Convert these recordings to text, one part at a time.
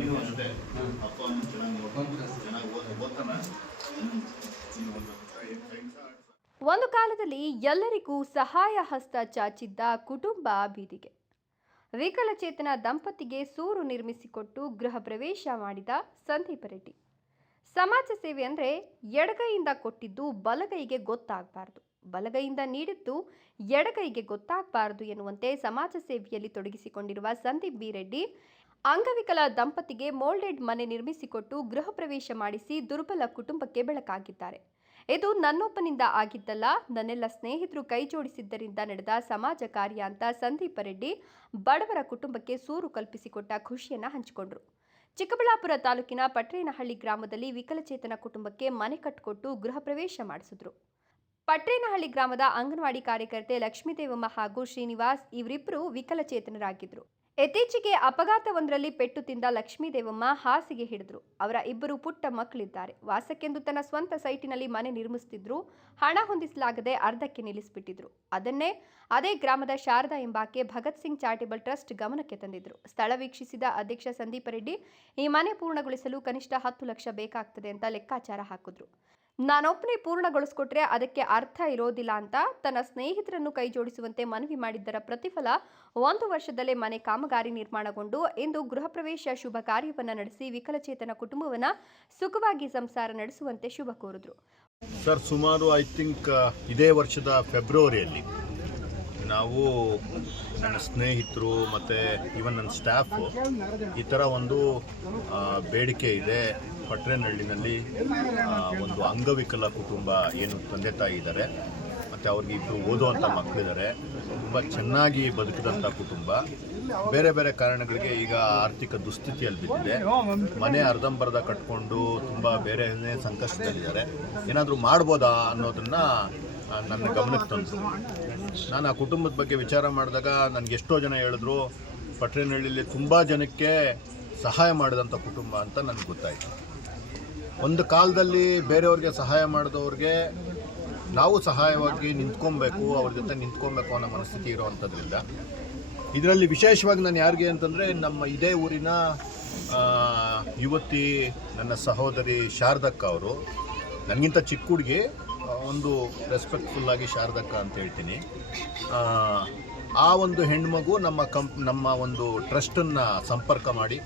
ನೀನು ಅಷ್ಟೇ ಅಪ್ಪ ಚೆನ್ನಾಗಿ ನೋಡ್ಕೊಂಡು ಚೆನ್ನಾಗಿ ಓದ್ ನೀನು ಒಂದು ಒಂದು ಕಾಲದಲ್ಲಿ ಎಲ್ಲರಿಗೂ ಸಹಾಯ ಹಸ್ತ ಚಾಚಿದ್ದ ಕುಟುಂಬ ಬೀದಿಗೆ. ವಿಕಲಚೇತನ ದಂಪತಿಗೆ ಸೂರು ನಿರ್ಮಿಸಿಕೊಟ್ಟು ಗೃಹ ಪ್ರವೇಶ ಮಾಡಿದ ಸಂದೀಪ ರೆಡ್ಡಿ. ಸಮಾಜ ಸೇವೆ ಅಂದರೆ ಎಡಗೈಯಿಂದ ಕೊಟ್ಟಿದ್ದು ಬಲಗೈಗೆ ಗೊತ್ತಾಗಬಾರ್ದು. ಬಲಗೈಯಿಂದ ನೀಡಿದ್ದು ಎಡಗೈಗೆ ಗೊತ್ತಾಗಬಾರದು ಎನ್ನುವಂತೆ ಸಮಾಜ ಸೇವೆಯಲ್ಲಿ ತೊಡಗಿಸಿಕೊಂಡಿರುವ ಸಂದೀಪ್ ಬಿ ರೆಡ್ಡಿ ಅಂಗವಿಕಲ ದಂಪತಿಗೆ ಮೋಲ್ಡೆಡ್ ಮನೆ ನಿರ್ಮಿಸಿಕೊಟ್ಟು ಗೃಹ ಪ್ರವೇಶ ಮಾಡಿಸಿ ದುರ್ಬಲ ಕುಟುಂಬಕ್ಕೆ ಬೆಳಕಾಗಿದ್ದಾರೆ. ಇದು ನನ್ನೊಬ್ಬನಿಂದ ಆಗಿದ್ದಲ್ಲ, ನನ್ನೆಲ್ಲ ಸ್ನೇಹಿತರು ಕೈ ಜೋಡಿಸಿದ್ದರಿಂದ ನಡೆದ ಸಮಾಜ ಕಾರ್ಯ ಅಂತ ಸಂದೀಪ ರೆಡ್ಡಿ ಬಡವರ ಕುಟುಂಬಕ್ಕೆ ಸೂರು ಕಲ್ಪಿಸಿಕೊಟ್ಟ ಖುಷಿಯನ್ನ ಹಂಚಿಕೊಂಡ್ರು. ಚಿಕ್ಕಬಳ್ಳಾಪುರ ತಾಲೂಕಿನ ಪಟ್ರೇನಹಳ್ಳಿ ಗ್ರಾಮದಲ್ಲಿ ವಿಕಲಚೇತನ ಕುಟುಂಬಕ್ಕೆ ಮನೆ ಕಟ್ಟಿಕೊಟ್ಟು ಗೃಹ ಪ್ರವೇಶ ಮಾಡಿಸಿದ್ರು. ಪಟ್ರೇನಹಳ್ಳಿ ಗ್ರಾಮದ ಅಂಗನವಾಡಿ ಕಾರ್ಯಕರ್ತೆ ಲಕ್ಷ್ಮೀದೇವಮ್ಮ ಹಾಗೂ ಶ್ರೀನಿವಾಸ್ ಇವರಿಬ್ಬರು ವಿಕಲಚೇತನರಾಗಿದ್ರು. ಇತ್ತೀಚೆಗೆ ಅಪಘಾತವೊಂದರಲ್ಲಿ ಪೆಟ್ಟು ತಿಂದ ಲಕ್ಷ್ಮೀದೇವಮ್ಮ ಹಾಸಿಗೆ ಹಿಡಿದ್ರು. ಅವರ ಇಬ್ಬರು ಪುಟ್ಟ ಮಕ್ಕಳಿದ್ದಾರೆ. ವಾಸಕ್ಕೆಂದು ತನ್ನ ಸ್ವಂತ ಸೈಟಿನಲ್ಲಿ ಮನೆ ನಿರ್ಮಿಸುತ್ತಿದ್ರು ಹಣ ಹೊಂದಿಸಲಾಗದೆ ಅರ್ಧಕ್ಕೆ ನಿಲ್ಲಿಸಿಬಿಟ್ಟಿದ್ರು. ಅದನ್ನೇ ಅದೇ ಗ್ರಾಮದ ಶಾರದಾ ಎಂಬಾಕೆ ಭಗತ್ ಸಿಂಗ್ ಚಾರಿಟೇಬಲ್ ಟ್ರಸ್ಟ್ ಗಮನಕ್ಕೆ ತಂದಿದ್ರು. ಸ್ಥಳ ವೀಕ್ಷಿಸಿದ ಅಧ್ಯಕ್ಷ ಸಂದೀಪ ರೆಡ್ಡಿ, ಈ ಮನೆ ಪೂರ್ಣಗೊಳಿಸಲು ಕನಿಷ್ಠ ಹತ್ತು ಲಕ್ಷ ಬೇಕಾಗ್ತದೆ ಅಂತ ಲೆಕ್ಕಾಚಾರ ಹಾಕಿದ್ರು. ನಾನೊಬ್ಬನೇ ಪೂರ್ಣಗೊಳಿಸ್ಕೊಟ್ರೆ ಅದಕ್ಕೆ ಅರ್ಥ ಇರೋದಿಲ್ಲ ಅಂತ ತನ್ನ ಸ್ನೇಹಿತರನ್ನು ಕೈ ಜೋಡಿಸುವಂತೆ ಮನವಿ ಮಾಡಿದ್ದರ ಪ್ರತಿಫಲ ಒಂದು ವರ್ಷದಲ್ಲೇ ಮನೆ ಕಾಮಗಾರಿ ನಿರ್ಮಾಣಗೊಂಡು ಇಂದು ಗೃಹ ಪ್ರವೇಶ ಶುಭ ಕಾರ್ಯವನ್ನು ನಡೆಸಿ ವಿಕಲಚೇತನ ಕುಟುಂಬವನ್ನು ಸುಖವಾಗಿ ಸಂಸಾರ ನಡೆಸುವಂತೆ ಶುಭ ಕೋರಿದ್ರು. ಸರ್, ಸುಮಾರು ಐ ಥಿಂಕ್ ಇದೇ ವರ್ಷದ ಫೆಬ್ರವರಿಯಲ್ಲಿ ನಾವು ನನ್ನ ಸ್ನೇಹಿತರು ಮತ್ತು ಈವನ್ ನನ್ನ ಸ್ಟಾಫು ಈ ಥರ ಒಂದು ಬೇಡಿಕೆ ಇದೆ. ಪಟ್ರೇನಹಳ್ಳಿನಲ್ಲಿ ಒಂದು ಅಂಗವಿಕಲ ಕುಟುಂಬ ಏನು ತಂದೆ ತಾಯಿ ಇದ್ದಾರೆ. ಮತ್ತು ಅವ್ರಿಗೆ ಇಬ್ಬರು ಓದುವಂಥ ಮಕ್ಕಳಿದ್ದಾರೆ ತುಂಬ ಚೆನ್ನಾಗಿ ಬದುಕಿದಂಥ ಕುಟುಂಬ. ಬೇರೆ ಬೇರೆ ಕಾರಣಗಳಿಗೆ ಈಗ ಆರ್ಥಿಕ ದುಸ್ಥಿತಿಯಲ್ಲಿ ಬಿದ್ದಿದೆ. ಮನೆ ಅರ್ಧಂಬರ್ಧ ಕಟ್ಕೊಂಡು ತುಂಬ ಬೇರೆನೇ ಸಂಕಷ್ಟದಲ್ಲಿದ್ದಾರೆ. ಏನಾದರೂ ಮಾಡ್ಬೋದಾ ಅನ್ನೋದನ್ನ ನನ್ನ ಗಮನಕ್ಕೆ ತಂದರು. ನಾನು ಆ ಕುಟುಂಬದ ಬಗ್ಗೆ ವಿಚಾರ ಮಾಡಿದಾಗ ನನಗೆ ಎಷ್ಟೋ ಜನ ಹೇಳಿದ್ರು ಪಟ್ರೇನಹಳ್ಳಿಯಲ್ಲಿ ತುಂಬ ಜನಕ್ಕೆ ಸಹಾಯ ಮಾಡಿದಂಥ ಕುಟುಂಬ ಅಂತ ನನಗೆ ಗೊತ್ತಾಯಿತು. ಒಂದು ಕಾಲದಲ್ಲಿ ಬೇರೆಯವ್ರಿಗೆ ಸಹಾಯ ಮಾಡಿದವ್ರಿಗೆ ನಾವು ಸಹಾಯವಾಗಿ ನಿಂತ್ಕೊಬೇಕು ಅವ್ರ ಜೊತೆ ನಿಂತ್ಕೊಬೇಕು ಅನ್ನೋ ಮನಸ್ಥಿತಿ ಇರೋವಂಥದ್ರಿಂದ. ಇದರಲ್ಲಿ ವಿಶೇಷವಾಗಿ ನಾನು ಯಾರಿಗೆ ಅಂತಂದರೆ ನಮ್ಮ ಇದೇ ಊರಿನ ಯುವತಿ ನನ್ನ ಸಹೋದರಿ ಶಾರದಕ್ಕ ಅವರು. ನನಗಿಂತ ಚಿಕ್ಕ ಹುಡುಗಿ ಒಂದು ರೆಸ್ಪೆಕ್ಟ್ಫುಲ್ಲಾಗಿ ಶಾರದಕ್ಕ ಅಂತ ಹೇಳ್ತೀನಿ. ಆ, ಆ ಒಂದು ಹೆಣ್ಮಗು ನಮ್ಮ ಕಂಪ್ ನಮ್ಮ ಒಂದು ಟ್ರಸ್ಟನ್ನು ಸಂಪರ್ಕ ಮಾಡಿ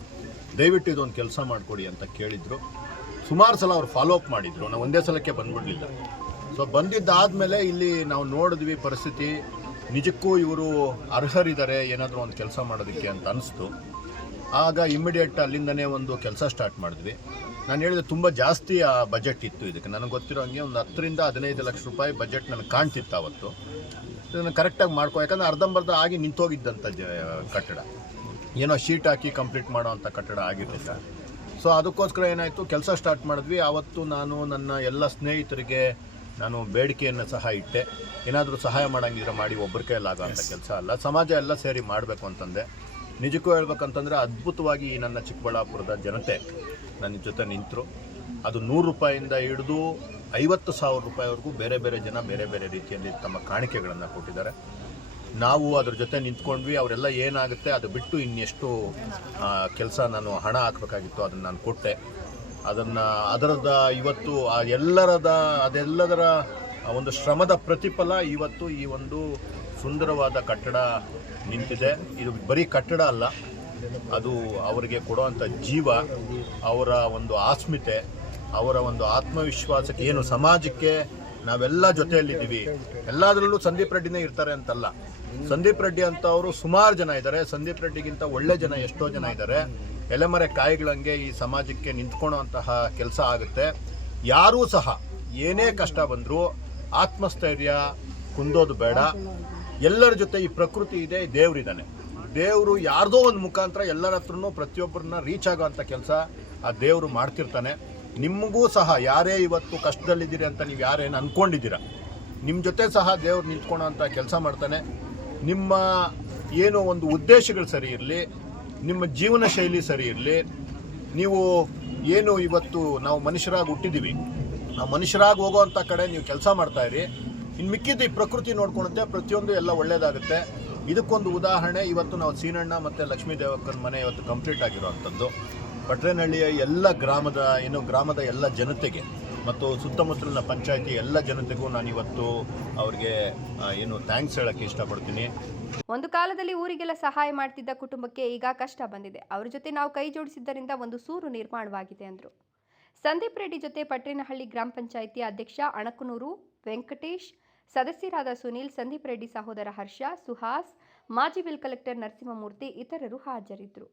ದಯವಿಟ್ಟು ಇದೊಂದು ಕೆಲಸ ಮಾಡಿಕೊಡಿ ಅಂತ ಕೇಳಿದರು. ಸುಮಾರು ಸಲ ಅವ್ರು ಫಾಲೋ ಅಪ್ ಮಾಡಿದರು. ನಾವು ಒಂದೇ ಸಲಕ್ಕೆ ಬಂದ್ಬಿಡ್ಲಿಲ್ಲ. ಸೊ ಬಂದಿದ್ದಾದಮೇಲೆ ಇಲ್ಲಿ ನಾವು ನೋಡಿದ್ವಿ ಪರಿಸ್ಥಿತಿ. ನಿಜಕ್ಕೂ ಇವರು ಅರ್ಹರಿದ್ದಾರೆ, ಏನಾದರೂ ಒಂದು ಕೆಲಸ ಮಾಡೋದಕ್ಕೆ ಅಂತ ಅನಿಸ್ತು. ಆಗ ಇಮ್ಮಿಡಿಯೇಟ್ ಅಲ್ಲಿಂದನೇ ಒಂದು ಕೆಲಸ ಸ್ಟಾರ್ಟ್ ಮಾಡಿದ್ವಿ. ನಾನು ಹೇಳಿದೆ ತುಂಬ ಜಾಸ್ತಿ ಆ ಬಜೆಟ್ ಇತ್ತು ಇದಕ್ಕೆ. ನನಗೆ ಗೊತ್ತಿರೋ ಹಂಗೆ ಒಂದು ಹತ್ತರಿಂದ ಹದಿನೈದು ಲಕ್ಷ ರೂಪಾಯಿ ಬಜೆಟ್ ನನಗೆ ಕಾಣ್ತಿತ್ತು ಅವತ್ತು. ಇದನ್ನು ಕರೆಕ್ಟಾಗಿ ಮಾಡ್ಕೋ, ಯಾಕಂದರೆ ಅರ್ಧಂಬರ್ಧ ಆಗಿ ನಿಂತೋಗಿದ್ದಂಥ ಜ, ಕಟ್ಟಡ. ಏನೋ ಶೀಟ್ ಹಾಕಿ ಕಂಪ್ಲೀಟ್ ಮಾಡೋವಂಥ ಕಟ್ಟಡ ಆಗಿರಲಿಲ್ಲ. ಸೊ ಅದಕ್ಕೋಸ್ಕರ ಏನಾಯಿತು, ಕೆಲಸ ಸ್ಟಾರ್ಟ್ ಮಾಡಿದ್ವಿ. ಆವತ್ತು ನಾನು ನನ್ನ ಎಲ್ಲ ಸ್ನೇಹಿತರಿಗೆ ನಾನು ಬೇಡಿಕೆಯನ್ನು ಸಹ ಇಟ್ಟೆ. ಏನಾದರೂ ಸಹಾಯ ಮಾಡೋಂಗಿದ್ರೆ ಮಾಡಿ ಒಬ್ಬರ ಕೈಯಲ್ಲಾಗೋ ಅಂತ ಕೆಲಸ ಅಲ್ಲ. ಸಮಾಜ ಎಲ್ಲ ಸೇರಿ ಮಾಡಬೇಕು ಅಂತಂದೆ. ನಿಜಕ್ಕೂ ಹೇಳ್ಬೇಕಂತಂದರೆ ಅದ್ಭುತವಾಗಿ ಈ ನನ್ನ ಚಿಕ್ಕಬಳ್ಳಾಪುರದ ಜನತೆ ನನ್ನ ಜೊತೆ ನಿಂತರು. ಅದು ನೂರು ರೂಪಾಯಿಂದ ಹಿಡಿದು ಐವತ್ತು ಸಾವಿರ ರೂಪಾಯಿವರೆಗೂ ಬೇರೆ ಬೇರೆ ಜನ ಬೇರೆ ಬೇರೆ ರೀತಿಯಲ್ಲಿ ತಮ್ಮ ಕಾಣಿಕೆಗಳನ್ನು ಕೊಟ್ಟಿದ್ದಾರೆ. ನಾವು ಅದ್ರ ಜೊತೆ ನಿಂತ್ಕೊಂಡ್ವಿ. ಅವರೆಲ್ಲ ಏನಾಗುತ್ತೆ ಅದು ಬಿಟ್ಟು ಇನ್ನೆಷ್ಟು ಕೆಲಸ ನಾನು ಹಣ ಹಾಕಬೇಕಾಗಿತ್ತು ಅದನ್ನು ನಾನು ಕೊಟ್ಟೆ. ಅದನ್ನು ಅದರದ ಇವತ್ತು ಆ ಎಲ್ಲರದ, ಅದೆಲ್ಲದರ ಒಂದು ಶ್ರಮದ ಪ್ರತಿಫಲ ಇವತ್ತು ಈ ಒಂದು ಸುಂದರವಾದ ಕಟ್ಟಡ ನಿಂತಿದೆ. ಇದು ಬರೀ ಕಟ್ಟಡ ಅಲ್ಲ, ಅದು ಅವರಿಗೆ ಕೊಡುವಂಥ ಜೀವ, ಅವರ ಒಂದು ಆಸ್ಮಿತೆ, ಅವರ ಒಂದು ಆತ್ಮವಿಶ್ವಾಸಕ್ಕೆ, ಏನು ಸಮಾಜಕ್ಕೆ ನಾವೆಲ್ಲ ಜೊತೆಯಲ್ಲಿದ್ದೀವಿ. ಎಲ್ಲದರಲ್ಲೂ ಸಂದೀಪ್ ರೆಡ್ಡಿನೇ ಇರ್ತಾರೆ ಅಂತಲ್ಲ. ಸಂದೀಪ್ ರೆಡ್ಡಿ ಅಂತ ಅವರು ಸುಮಾರು ಜನ ಇದ್ದಾರೆ. ಸಂದೀಪ್ ರೆಡ್ಡಿಗಿಂತ ಒಳ್ಳೆ ಜನ ಎಷ್ಟೋ ಜನ ಇದ್ದಾರೆ. ಎಲೆಮರೆ ಕಾಯಿಗಳಂಗೆ ಈ ಸಮಾಜಕ್ಕೆ ನಿಂತ್ಕೊಳ್ಳುವಂತಹ ಕೆಲಸ ಆಗುತ್ತೆ. ಯಾರೂ ಸಹ ಏನೇ ಕಷ್ಟ ಬಂದರೂ ಆತ್ಮಸ್ಥೈರ್ಯ ಕುಂದೋದು ಬೇಡ. ಎಲ್ಲರ ಜೊತೆ ಈ ಪ್ರಕೃತಿ ಇದೆ ದೇವರಿದ್ದಾನೆ ದೇವರು ಯಾರ್ದೋ ಒಂದು ಮುಖಾಂತರ ಎಲ್ಲರ ಹತ್ರನೂ ಪ್ರತಿಯೊಬ್ಬರನ್ನ ರೀಚ್ ಆಗೋವಂಥ ಕೆಲಸ ಆ ದೇವರು ಮಾಡ್ತಿರ್ತಾನೆ. ನಿಮಗೂ ಸಹ ಯಾರೇ ಇವತ್ತು ಕಷ್ಟದಲ್ಲಿದ್ದೀರಿ ಅಂತ ನೀವು ಯಾರೇನು ಅಂದ್ಕೊಂಡಿದ್ದೀರಾ ನಿಮ್ಮ ಜೊತೆ ಸಹ ದೇವ್ರು ನಿಂತ್ಕೊಳ್ಳೋ ಕೆಲಸ ಮಾಡ್ತಾನೆ. ನಿಮ್ಮ ಏನು ಒಂದು ಉದ್ದೇಶಗಳು ಸರಿ ಇರಲಿ ನಿಮ್ಮ ಜೀವನ ಶೈಲಿ ಸರಿ ಇರಲಿ. ನೀವು ಏನು ಇವತ್ತು ನಾವು ಮನುಷ್ಯರಾಗಿ ಹುಟ್ಟಿದ್ದೀವಿ ನಾವು ಮನುಷ್ಯರಾಗಿ ಹೋಗೋವಂಥ ಕಡೆ ನೀವು ಕೆಲಸ ಮಾಡ್ತಾ ಇರಿ. ಇನ್ನು ಮಿಕ್ಕಿದ್ದು ಈ ಪ್ರಕೃತಿ ನೋಡ್ಕೊಳುತ್ತೆ. ಪ್ರತಿಯೊಂದು ಎಲ್ಲ ಒಳ್ಳೆಯದಾಗುತ್ತೆ ಇದಕ್ಕೊಂದು ಉದಾಹರಣೆ, ಇವತ್ತು ನಾವು ಸೀನಣ್ಣ ಮತ್ತು ಲಕ್ಷ್ಮೀ ದೇವಕ್ಕನ ಮನೆ ಇವತ್ತು ಕಂಪ್ಲೀಟ್ ಆಗಿರೋವಂಥದ್ದು. ಪಟ್ರೇನಹಳ್ಳಿಯ ಎಲ್ಲ ಗ್ರಾಮದ, ಏನು ಗ್ರಾಮದ ಎಲ್ಲ ಜನತೆಗೆ ಮತ್ತು ಸುತ್ತಮುತ್ತಲಿನ ಪಂಚಾಯತಿ ಎಲ್ಲ ಜನತೆಗೂ ನಾನು ಇವತ್ತು ಅವ್ರಿಗೆ ಏನು ಥ್ಯಾಂಕ್ಸ್ ಹೇಳಕ್ಕೆ ಇಷ್ಟಪಡ್ತೀನಿ. ಒಂದು ಕಾಲದಲ್ಲಿ ಊರಿಗೆಲ್ಲ ಸಹಾಯ ಮಾಡ್ತಿದ್ದ ಕುಟುಂಬಕ್ಕೆ ಈಗ ಕಷ್ಟ ಬಂದಿದೆ. ಅವ್ರ ಜೊತೆ ನಾವು ಕೈ ಜೋಡಿಸಿದ್ದರಿಂದ ಒಂದು ಸೂರು ನಿರ್ಮಾಣವಾಗಿದೆ ಅಂದರು. ಸಂದೀಪ್ ರೆಡ್ಡಿ ಜೊತೆ ಪಟ್ರಿನಹಳ್ಳಿ ಗ್ರಾಮ ಪಂಚಾಯಿತಿ ಅಧ್ಯಕ್ಷ ಅಣಕನೂರು ವೆಂಕಟೇಶ್, ಸದಸ್ಯರಾದ ಸುನೀಲ್, ಸಂದೀಪ್ ರೆಡ್ಡಿ ಸಹೋದರ ಹರ್ಷ, ಸುಹಾಸ್, ಮಾಜಿ ಬಿಲ್ ಕಲೆಕ್ಟರ್ ನರಸಿಂಹಮೂರ್ತಿ, ಇತರರು ಹಾಜರಿದ್ದರು